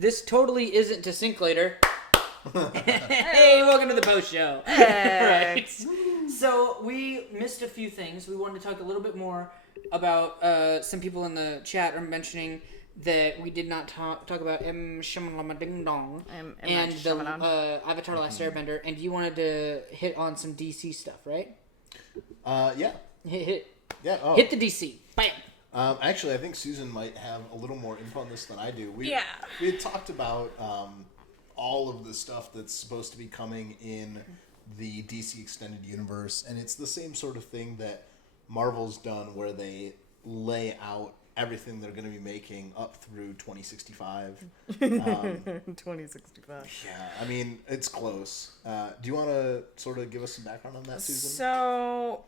This totally isn't to sync later. Hey, welcome to the post show. Hey. Right. So we missed a few things. We wanted to talk a little bit more about some people in the chat are mentioning that we did not talk about M. Shamalama Ding Dong and the Avatar: The Last Airbender, and you wanted to hit on some DC stuff, right? Yeah. Hit Yeah. hit the DC. Bam. Actually, I think Susan might have a little more info on this than I do. We Yeah. We had talked about all of the stuff that's supposed to be coming in the DC Extended Universe, and it's the same sort of thing that Marvel's done, where they lay out everything they're going to be making up through 2065. 2065. Yeah, I mean, it's close. Do you want to sort of give us some background on that, Susan? So,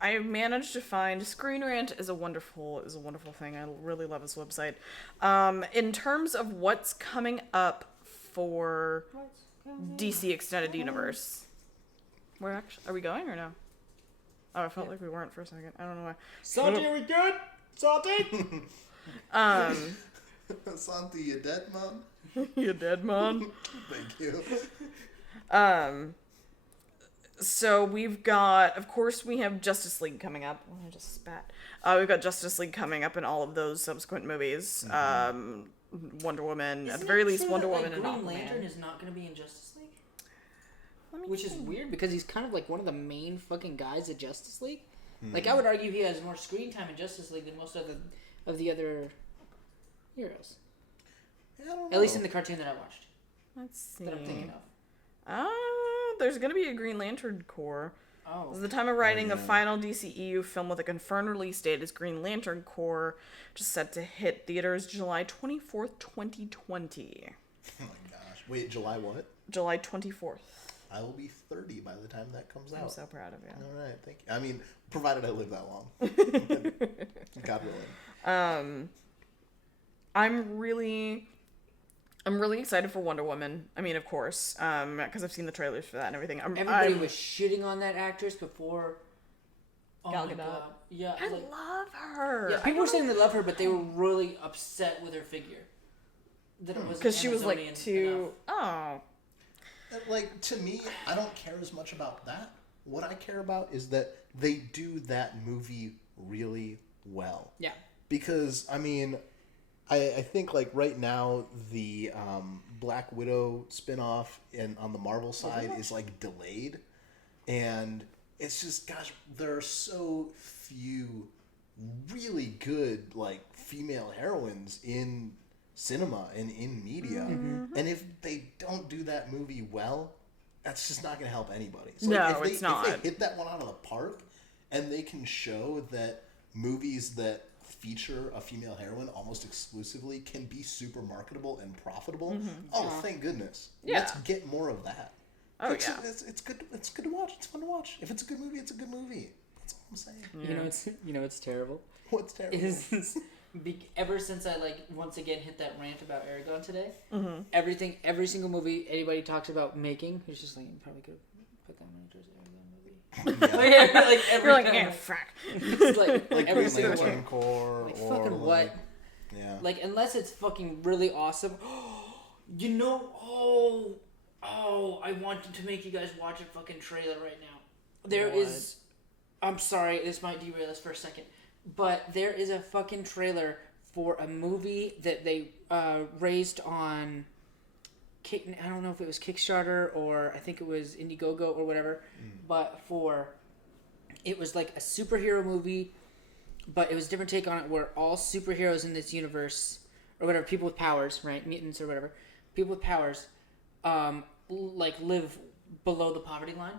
I managed to find Screen Rant is a wonderful thing. I really love this website. In terms of what's coming up for DC Extended Universe, are we going or no? Oh, I felt like we weren't for a second. I don't know why. Santi, are we good? Santi? Santi, you dead, Mom? You dead, man? Thank you. So we've got, of course, we have Justice League coming up. Oh, I just spat. We've got Justice League coming up in all of those subsequent movies. Wonder Woman, at the very least, Wonder Woman and Green Aquaman. Lantern is not going to be in Justice League? Which is weird because he's kind of like one of the main fucking guys at Justice League. Like, I would argue he has more screen time in Justice League than most of the other heroes. I don't know. At least in the cartoon that I watched. Let's see. That I'm thinking of. There's going to be a Green Lantern Corps. Oh. This is the time of writing a final DCEU film with a confirmed release date is Green Lantern Corps, just set to hit theaters July 24th, 2020. Oh my gosh. Wait, July what? July 24th. I will be 30 by the time that comes out. I'm so proud of you. All right, thank you. I mean, provided I live that long. God willing. I'm really excited for Wonder Woman. I mean, of course, because I've seen the trailers for that and everything. Everybody was shitting on that actress before. Oh Gal my Gadot. god. Yeah. I love her. Yeah, people were saying they love her, but they were really upset with her figure. That it was because she was like Amazonian too. enough. Oh, Like, to me, I don't care as much about that. What I care about is that they do that movie really well. Yeah. Because, I mean, I think, like, right now, the Black Widow spinoff on the Marvel side is, like, delayed. And it's just, gosh, there are so few really good, like, female heroines in cinema and in media. And if they don't do that movie well, that's just not going to help anybody. So No, if it's not. If they hit that one out of the park and they can show that movies that feature a female heroine almost exclusively can be super marketable and profitable, thank goodness. Yeah. Let's get more of that. Oh, it's, yeah. it's good. It's good to watch. It's fun to watch. If it's a good movie, it's a good movie. That's all I'm saying. You know it's terrible. What's terrible? Is ever since I once again hit that rant about Aragon today, every single movie anybody talks about making, it's just like, you probably could put that one towards Aragon movie. Yeah. Like every you're like, time. yeah, fuck. It's like every Green single Lantern one. Corps, Like or fucking what? Yeah. Like unless it's fucking really awesome. You know, I wanted to make you guys watch a fucking trailer right now. There is, I'm sorry, this might derail us for a second, but there is a fucking trailer for a movie that they raised on, I don't know if it was Kickstarter or I think it was Indiegogo or whatever, but it was like a superhero movie, but it was a different take on it where all superheroes in this universe, or whatever, people with powers, right, mutants or whatever, people with powers, like live below the poverty line.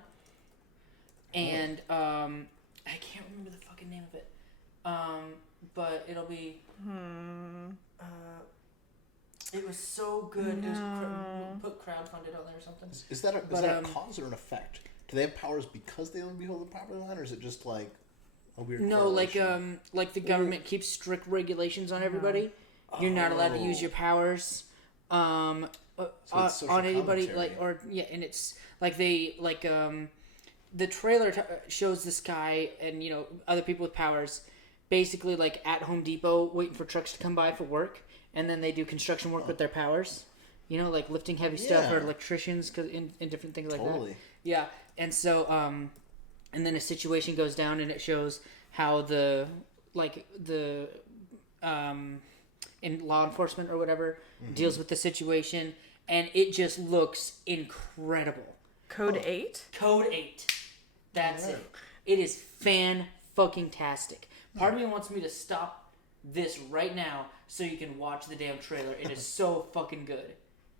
And I can't remember the fucking name of it. But it'll be. It was so good. No. It was put crowdfunded on there or something. Is that a cause or an effect? Do they have powers because they live below the poverty line, or is it just like a weird? No, correlation? like the government keeps strict regulations on everybody. You're not allowed to use your powers. So it's social On anybody, commentary. and it's like they the trailer shows this guy and other people with powers, basically like at Home Depot waiting for trucks to come by for work, and then they do construction work with their powers. You know, like lifting heavy stuff or Yeah. electricians in different things like that. Totally. Yeah, and so and then a situation goes down, and it shows how the in law enforcement or whatever deals with the situation, and it just looks incredible. Code 8? Code 8. That's it. It is fan-fucking-tastic. Part of me wants me to stop this right now so you can watch the damn trailer. It is so fucking good.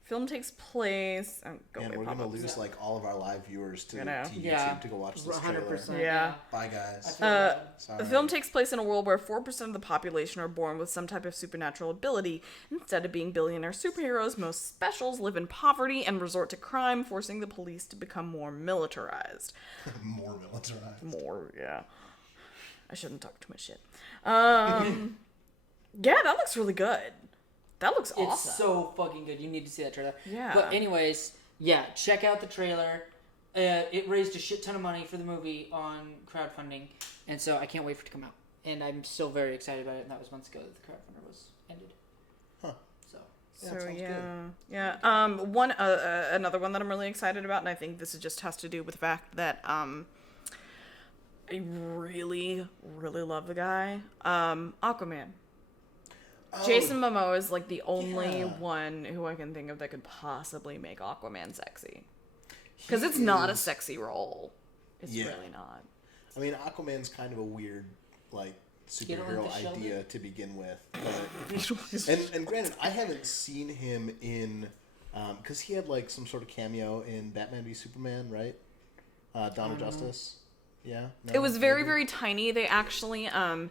Film takes place. Oh, go And away, we're pop-ups. gonna lose like all of our live viewers to I know. YouTube Yeah. to go watch this 100%. trailer. Yeah. Bye guys. Sorry. The film takes place in a world where 4% of the population are born with some type of supernatural ability. Instead of being billionaire superheroes, most specials live in poverty and resort to crime, forcing the police to become more militarized. More militarized. More, yeah. I shouldn't talk too much shit. Yeah, that looks really good. That looks It's awesome. so fucking good. You need to see that trailer. Yeah. But anyways, yeah, check out the trailer. It raised a shit ton of money for the movie on crowdfunding, and so I can't wait for it to come out. And I'm still very excited about it. And that was months ago that the crowdfunder was ended. Huh. So So sounds yeah. Another one that I'm really excited about, and I think this just has to do with the fact that I really, really love the guy. Aquaman. Jason Momoa is like the only Yeah. one who I can think of that could possibly make Aquaman sexy. Because it's not a sexy role. It's Yeah. really not. I mean, Aquaman's kind of a weird, like, You don't superhero like the Sheldon? idea to begin with. But, and granted, I haven't seen him in, because he had like some sort of cameo in Batman v Superman, right? Dawn of Justice. Yeah. No? It was very, Maybe? very tiny. They actually, I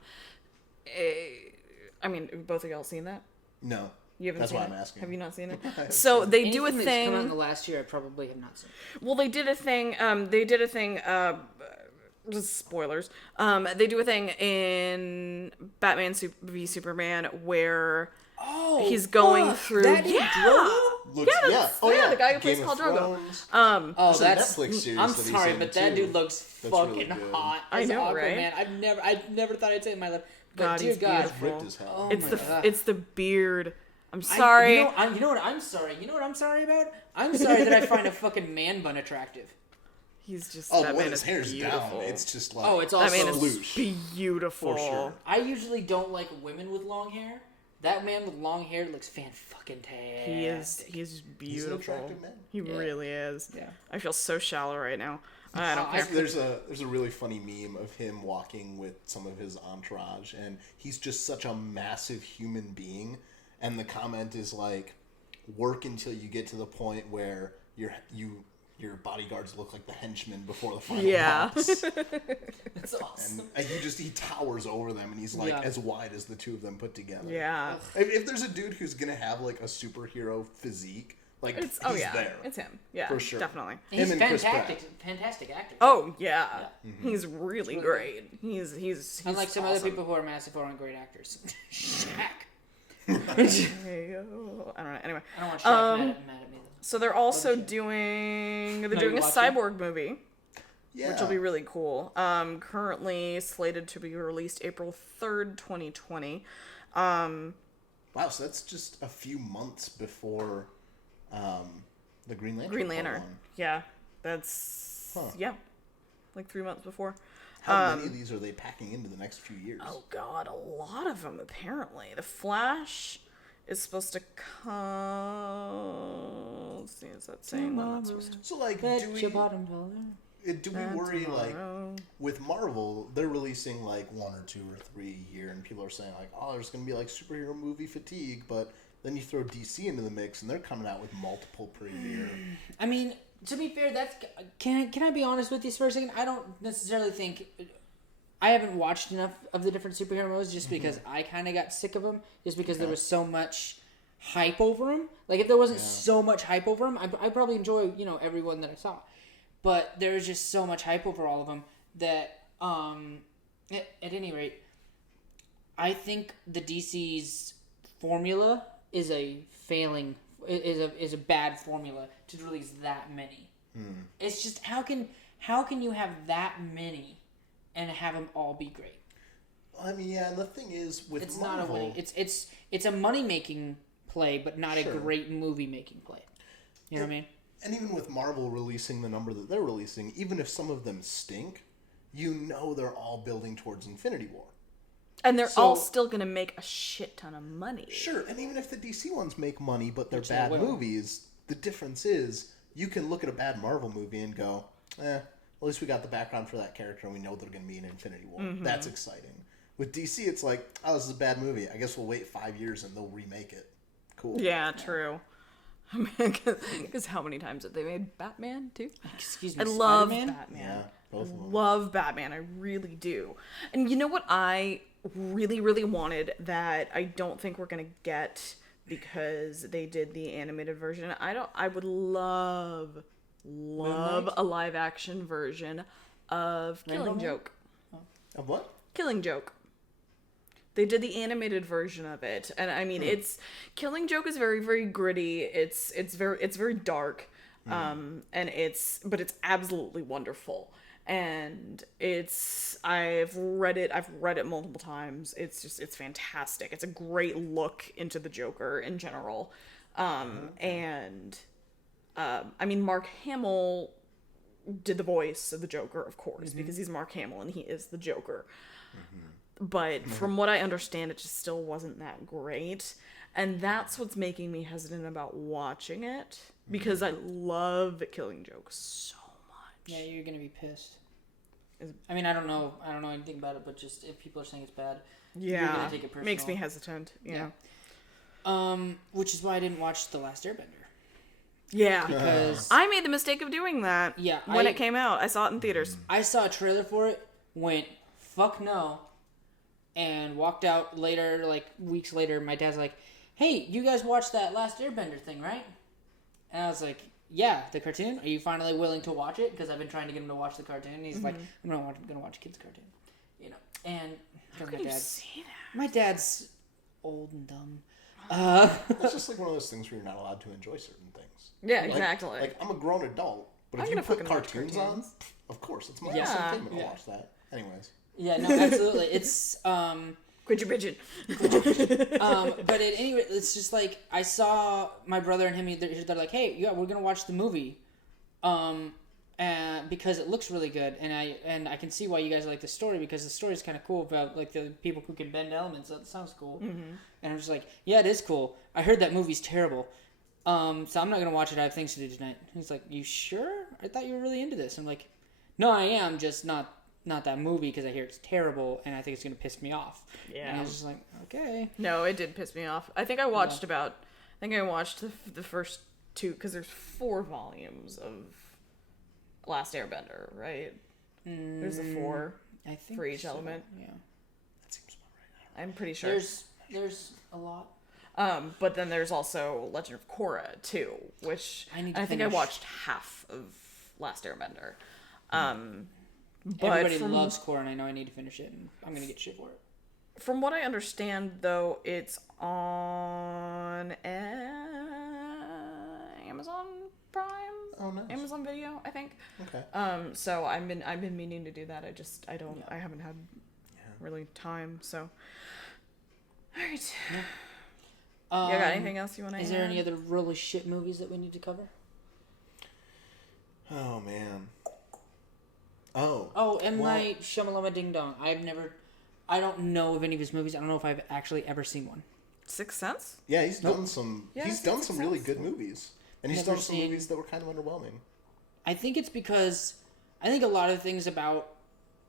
mean, both of y'all seen that? No. You haven't That's seen why it? I'm asking. Have you not seen it? So they do a anything that's come out in thing. the last year, I probably have not seen. Well, they did a thing. Just spoilers. They do a thing in Batman v Superman where Oh, he's going through. that yeah. Looks, Yeah, yeah. that's- Oh, yeah, yeah. the guy who plays Game Khal of Drogo. Thrones. Oh, There's a that's. Netflix series I'm that he's sorry, in, but that too. dude looks That's fucking really good. hot. I as know, Aquaman. right? I've never thought I'd say it in my life. But God, dear he's God, beautiful. Ripped as hell. Oh It's my the God. it's the beard. I'm sorry. you know what I'm sorry. You know what I'm sorry about? I'm sorry that I find a fucking man bun attractive. He's just Oh, that when man his is hair's beautiful. down, it's just like Oh, it's That also man is Sploosh. beautiful. For sure. I usually don't like women with long hair. That man with long hair looks fan-fucking-tastic. He's beautiful. He's an attractive man. He really is. Yeah. I feel so shallow right now. I don't I- care. There's a really funny meme of him walking with some of his entourage, and he's just such a massive human being. And the comment is like, "Work until you get to the point where your bodyguards look like the henchmen before the final Yeah. boss." That's awesome. And he towers over them, and he's like Yeah. as wide as the two of them put together. Yeah. If there's a dude who's gonna have like a superhero physique, like It's he's yeah. there. It's him. Yeah. For sure. Definitely. He's Him and Chris fantastic actor. Oh yeah. Mm-hmm. He's really great. He's Unlike some awesome. other people who are massive who aren't great actors. Shaq. Hey, oh, I don't know. Anyway, I don't want Shaq mad at me though. so they're also doing you a watching? cyborg movie, Yeah. which will be really cool. Currently slated to be released April 3rd, 2020. Wow, so that's just a few months before the Green Lantern. Green part Lantern. one. Yeah, that's Huh. yeah, like 3 months before. How many of these are they packing into the next few years? Oh God, a lot of them apparently. The Flash is supposed to come. Let's see, is that saying when that's supposed to? So like, Bet do your we bottom dollar. worry like Tomorrow. with Marvel? They're releasing like 1 or 2 or 3 a year, and people are saying like, oh, there's gonna be like superhero movie fatigue, but then you throw DC into the mix, and they're coming out with multiple per year. I mean, to be fair, that's can I be honest with you for a second? I don't necessarily think I haven't watched enough of the different superhero movies just because I kind of got sick of them, just because there was so much hype over them. Like if there wasn't so much hype over them, I probably enjoy every one that I saw, but there was just so much hype over all of them that at any rate, I think the DC's formula is a failing. Is a bad formula to release that many. It's just how can you have that many and have them all be great? I mean, yeah, and the thing is with It's Marvel, not a winning. It's it's a money making play, but not Sure. a great movie making play. You know what I mean? And even with Marvel releasing the number that they're releasing, even if some of them stink, you know they're all building towards Infinity War. And they're So- all still gonna make a shit ton of money. Sure, and even if the DC ones make money, but they're Which they bad will. movies, the difference is you can look at a bad Marvel movie and go, at least we got the background for that character and we know they're going to be in Infinity War. Mm-hmm. That's exciting. With DC, it's like, oh, this is a bad movie. I guess we'll wait 5 years and they'll remake it. Cool. Yeah, true. Because how many times have they made Batman too? Excuse me. I love Spider-Man? Batman. Yeah, both of them. Love Batman. I really do. And you know what I really, really wanted that I don't think we're gonna get because they did the animated version. I would love a live action version of Rainbow Killing Man? Joke. Of what? Killing Joke. They did the animated version of it, and I mean, it's Killing Joke is very, very gritty. It's very dark, and it's absolutely wonderful. And I've read it multiple times. It's fantastic. It's a great look into the Joker in general, and I mean, Mark Hamill did the voice of the Joker, of course, because he's Mark Hamill and he is the Joker. But from what I understand, it just still wasn't that great. And that's what's making me hesitant about watching it. Because I love Killing Joke so much. Yeah, you're gonna be pissed. I mean, I don't know anything about it, but just if people are saying it's bad, you're gonna take it personal. Makes me hesitant. Yeah. Which is why I didn't watch The Last Airbender. Yeah. Because I made the mistake of doing that. Yeah, When it came out. I saw it in theaters. I saw a trailer for it, went, fuck no, and walked out later, like weeks later. My dad's like, hey, you guys watched that Last Airbender thing, right? And I was like, yeah, the cartoon. Are you finally willing to watch it? Because I've been trying to get him to watch the cartoon. And he's like, I'm gonna watch a kid's cartoon, you know. And How my could you dad, say that? my dad's old and dumb. It's just like one of those things where you're not allowed to enjoy certain things. Yeah, Like- exactly. Like, I'm a grown adult, but I'm if you gonna put fucking watch cartoons on, cartoons. of course, it's my Yeah. entertainment. I'll Yeah. watch that. Anyways. Yeah, no, absolutely. It's Quit your bitching. but at any rate, it's just like I saw my brother and him. They're like, "Hey, yeah, we're gonna watch the movie," because it looks really good, and I can see why you guys like the story because the story is kind of cool about like the people who can bend elements. That sounds cool. Mm-hmm. And I'm just like, "Yeah, it is cool." I heard that movie's terrible, so I'm not gonna watch it. I have things to do tonight. He's like, "You sure? I thought you were really into this." I'm like, "No, I am, just not that movie because I hear it's terrible and I think it's gonna piss me off." Yeah. And I was just like, "Okay." No, it did piss me off. I think I watched the first two because there's 4 volumes of Last Airbender, right? There's the 4 I think for each so. element. Yeah. That seems about right. I'm pretty sure. There's a lot. But then there's also Legend of Korra too, which I need to I think I finish. watched half of Last Airbender. But Everybody from, loves Korra, and I know I need to finish it, and I'm gonna get shit for it. from what I understand, though, it's on Amazon Prime. Oh, nice. Amazon Video, I think. Okay. So I've been meaning to do that. I haven't had really time. So, all right. You got anything else you want to? Is there any other really shit movies that we need to cover? Oh, man. Oh. Oh, M. Well- Night Shyamalan Ding Dong. I don't know of any of his movies. I don't know if I've actually ever seen one. Sixth Sense? Yeah, he's done some. Yeah, He's Sixth done some really Sense. good movies, and he's Never done some seen- movies that were kind of underwhelming. I think it's because I think a lot of things about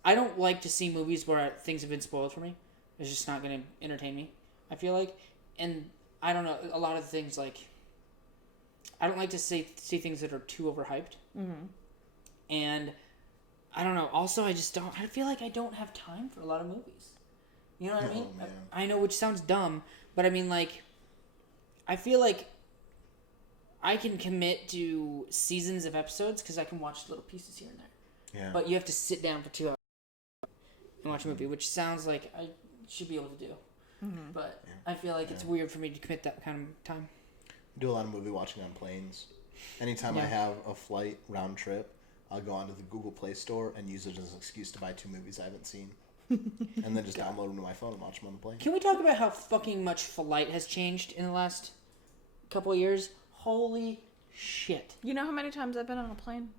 I don't like to see movies where things have been spoiled for me. It's just not going to entertain me. I feel like, and I don't know a lot of things like I don't like to see things that are too overhyped. Mm-hmm. And I don't know. Also, I just don't. I feel like I don't have time for a lot of movies. You know what I mean? man. I know, which sounds dumb, but I mean, like, I feel like I can commit to seasons of episodes because I can watch little pieces here and there. Yeah. But you have to sit down for 2 hours and watch a movie, which sounds like I should be able to do. But I feel like it's weird for me to commit that kind of time. do a lot of movie watching on planes. Anytime I Yeah. have a flight round trip, I'll go onto the Google Play Store and use it as an excuse to buy 2 movies I haven't seen. and then just download them to my phone and watch them on the plane. Can we talk about how fucking much flight has changed in the last couple of years? Holy shit. You know how many times I've been on a plane?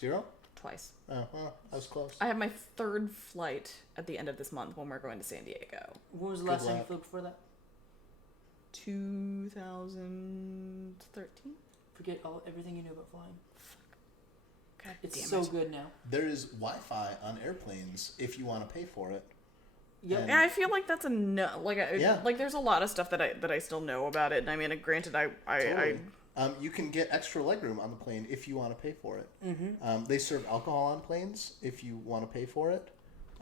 0? Twice. Oh, well, I was close. I have my 3rd flight at the end of this month when we're going to San Diego. When was the Good last time you luck. flew before that? 2013? Forget everything you knew about flying. God It's damn so it. good now. There is Wi-Fi on airplanes if you want to pay for it. Yep. And- Yeah, I feel like that's a no. Like, Yeah. like there's a lot of stuff that I still know about it. And I mean, granted, Totally. You can get extra legroom on the plane if you want to pay for it. Mm-hmm. They serve alcohol on planes if you want to pay for it.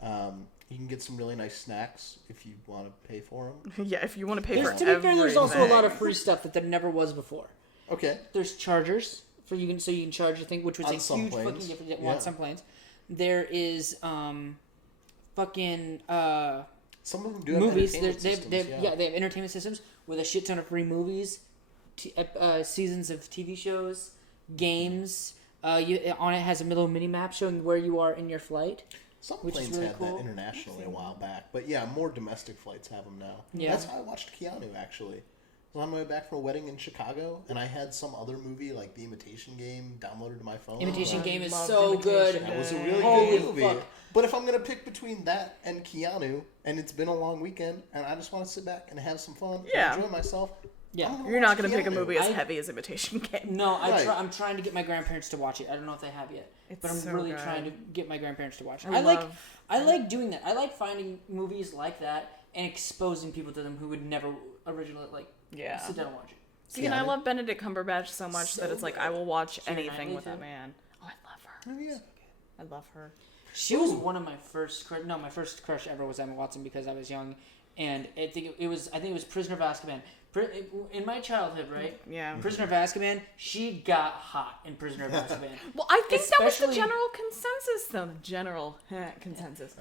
You can get some really nice snacks if you want to pay for them. yeah, if you want to pay There's, for to be fair, there's also a lot of everything. free stuff that there never was before. Okay. There's chargers so you can charge your thing, which was On a some huge planes. fucking difference Yeah. on some planes. There is fucking Some of them do have movies. entertainment They systems, have entertainment systems with a shit ton of free movies, seasons of TV shows, games. On it has a little mini map showing where you are in your flight. Some which is planes really had cool. that internationally a while back, but yeah, more domestic flights have them now. Yeah. That's how I watched Keanu, actually. I was on my way back from a wedding in Chicago, and I had some other movie, like The Imitation Game, downloaded to my phone. Imitation I Game is loved so good. Imitation That was a Game. really Holy good movie. fuck. But if I'm going to pick between that and Keanu, and it's been a long weekend, and I just want to sit back and have some fun Yeah. and enjoy myself, Yeah. I'm gonna You're not watch going to pick a Keanu. movie as I- heavy as Imitation Game. No, Right. I'm trying to get my grandparents to watch it. I don't know if they have yet, It's but I'm so really good. trying to get my grandparents to watch it. I I like doing that. I like finding movies like that and exposing people to them who would never originally Yeah. sit down and watch it. See, and I Keanu. love Benedict Cumberbatch so much that So it's like good. I will watch Keira anything Knightley, with that too. man. Oh, I love her. Oh, yeah. I love her. She was one of my first. My first crush ever was Emma Watson because I was young, and I think it was Prisoner of Azkaban. In my childhood, right? Yeah. Prisoner of Azkaban. She got hot in Prisoner of Azkaban. Well, I think that was the Especially- general consensus, though. The general consensus.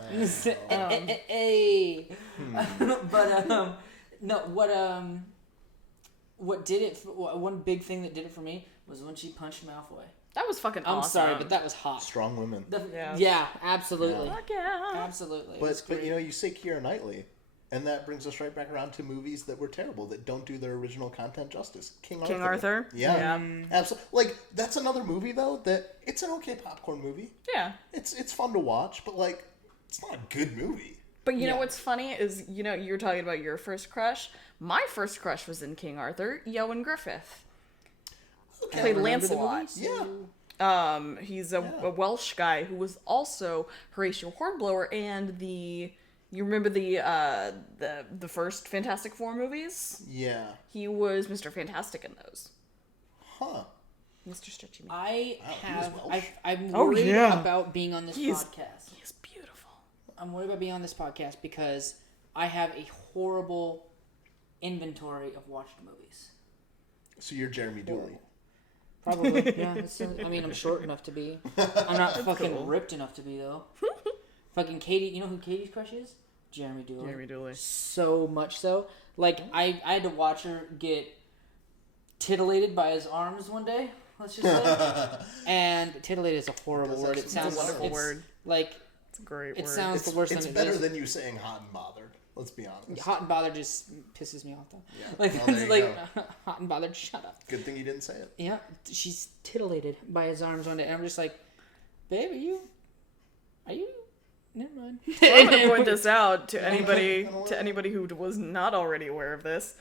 Hey. But no, what did it? One big thing that did it for me was when she punched Malfoy. That was fucking I'm awesome. sorry, but that was hot. Strong women. Yeah. Yeah, absolutely, Fuck yeah. absolutely. It was But great. you know, you say Keira Knightley, and that brings us right back around to movies that were terrible, that don't do their original content justice. King Arthur. Yeah. Yeah. Absolutely. Like, that's another movie, though, that it's an okay popcorn movie. Yeah. It's fun to watch, but, like, it's not a good movie. But you know Yeah. what's funny is, you know, you're talking about your first crush. My first crush was in King Arthur, Ewan Griffith. Okay. Played Remember the Lancelot. movies? Yeah. He's a Welsh guy who was also Horatio Hornblower and you remember the first Fantastic Four movies? Yeah. He was Mr. Fantastic in those. Huh. Mr. Stretchy. I Wow, he have. was Welsh? I'm Oh, worried yeah. about being on this He's- podcast. He's beautiful. I'm worried about being on this podcast because I have a horrible inventory of watched movies. So you're Jeremy Dooley. Probably, yeah. I mean, I'm short enough to be. I'm not fucking cool. ripped enough to be though. Fucking Katie, you know who Katie's crush is? Jeremy Dooley. Jeremy Dooley. So much so, like I had to watch her get titillated by his arms one day. Let's just say, and titillated is a horrible word. It It's a sounds wonderful it's word. Like It's a great it word. sounds the worst It's than better it is. than you saying hot and bothered. Let's be honest. Hot and bothered just pisses me off though. Yeah. Like Well, there it's you like go. hot and bothered. Shut up. Good thing you didn't say it. Yeah, she's titillated by his arms one day, and I'm just like, babe, are you? Never mind. I'm going to point this out to I don't anybody who was not already aware of this.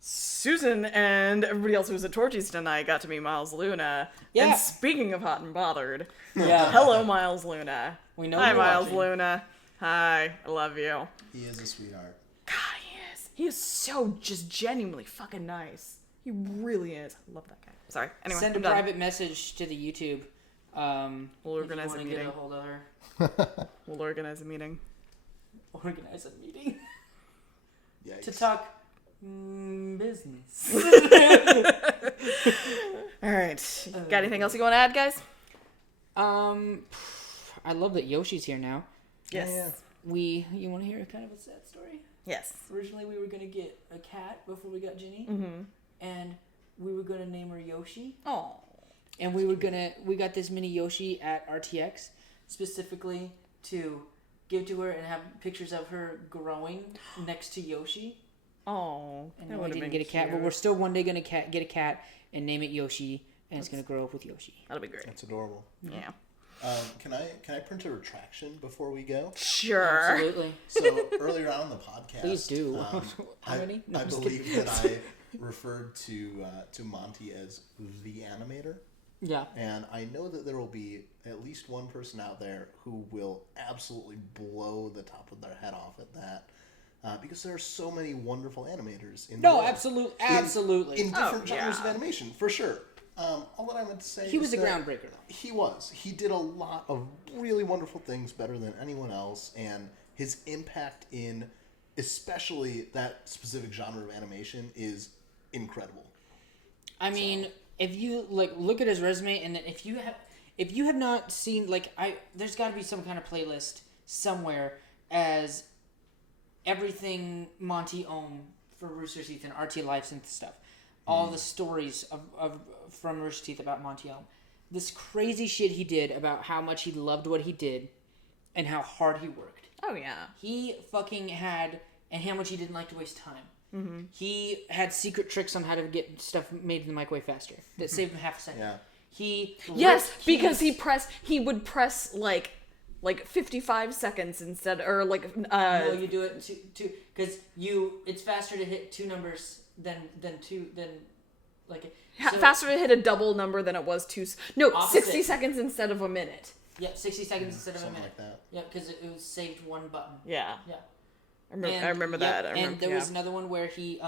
Susan and everybody else who was at Torchies tonight got to meet Miles Luna. Yeah. And speaking of hot and bothered, Yeah. hello, Miles Luna. We know Hi, you're Miles watching. Luna. Hi, I love you. He is a sweetheart. God, he is. He is so just genuinely fucking nice. He really is. I love that guy. Sorry. Anyway, Send a I'm done. private message to the YouTube. We'll if organize you a wanna get meeting. hold of her. We'll organize a meeting. Organize a meeting Yikes. to talk business. All right. Got anything else you want to add, guys? I love that Yoshi's here now. Yes. Yeah. You want to hear kind of a sad story? Yes. Originally, we were gonna get a cat before we got Ginny, and we were gonna name her Yoshi. Oh. And we got this mini Yoshi at RTX specifically to give to her and have pictures of her growing next to Yoshi. Oh, And that we would have didn't been get a cat, but cute. we're still one day gonna get a cat and name it Yoshi, and it's gonna grow up with Yoshi. That'll be great. That's adorable. Yeah. Can I print a retraction before we go? Sure. Absolutely. So earlier on in the podcast, Please do. How I, many? No, I I'm just believe kidding. that I referred to Monty as the animator, Yeah. and I know that there will be at least one person out there who will absolutely blow the top of their head off at that. Because there are so many wonderful animators in the No, world. absolutely. In different Oh, genres of yeah. animation, for sure. All that I meant to say He was is a that groundbreaker, though. He was. He did a lot of really wonderful things better than anyone else, and his impact in especially that specific genre of animation is incredible. I mean, if you look at his resume, and then if you have not seen there's got to be some kind of playlist somewhere as everything Monty owned for Rooster Teeth and RT Life and stuff. All the stories of from Rooster Teeth about Monty Ohm. This crazy shit he did about how much he loved what he did and how hard he worked. Oh yeah. He fucking had, and how much he didn't like to waste time. Mm-hmm. He had secret tricks on how to get stuff made in the microwave faster that saved him half a second. Yeah. Yes, because he would press like 55 seconds instead, or No, you do it two because it's faster to hit two numbers than faster to hit a double number than it was Opposite. 60 seconds instead of a minute. Yeah, 60 seconds instead of a Something minute. like that. Yeah, because it was saved one button. Yeah. Yeah. I remember that. And there was another one where he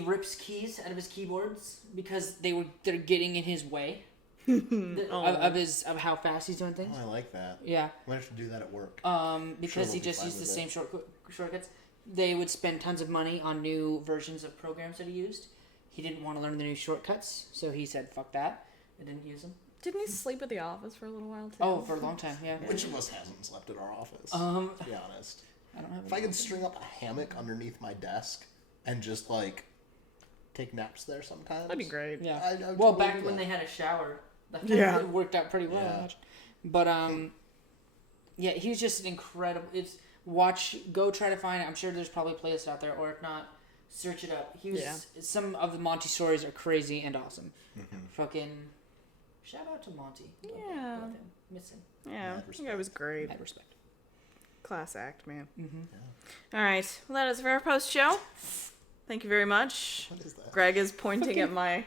rips keys out of his keyboards because they're getting in his way of how fast he's doing things. Oh, I like that. Yeah. I'm gonna have to do that at work. Because we'll he be just fine used the with same it. shortcuts. They would spend tons of money on new versions of programs that he used. He didn't want to learn the new shortcuts, so he said, "Fuck that," and didn't use them. Didn't he sleep at the office for a little while too? Oh, for a long time, yeah. Which of us hasn't slept at our office? To be honest. I don't have. If I could string up a hammock underneath my desk and just take naps there sometimes, That'd be great. Yeah. I would Well, totally back do when that. they had a shower, that Yeah. worked out pretty well. Yeah. But yeah, he was just an incredible. Go try to find it. I'm sure there's probably playlists out there, or if not, search it up. He was some of the Monty stories are crazy and awesome. Fucking shout out to Monty. Yeah. Love him. Miss him. Yeah, I think that was great. Mad respect. Class act, man. All right. Well, that is for our post show. Thank you very much. What is that? Greg is pointing at my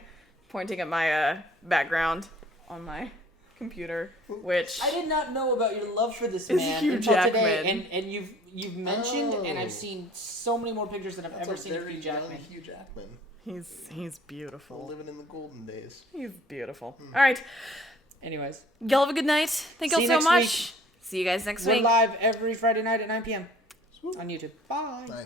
background on my computer, which I did not know about your love for this It's man Hugh until Jackman. today, and you've mentioned, and Oh. I've seen so many more pictures than I've That's ever a seen of very Hugh young Jackman. Hugh Jackman. he's beautiful. Living in the golden days. He's beautiful. All right. Anyways, Y'all have a good night. Thank See y'all you so next much. week. See you guys next we're week. live every Friday night at 9 p.m. on YouTube. Bye. Nice.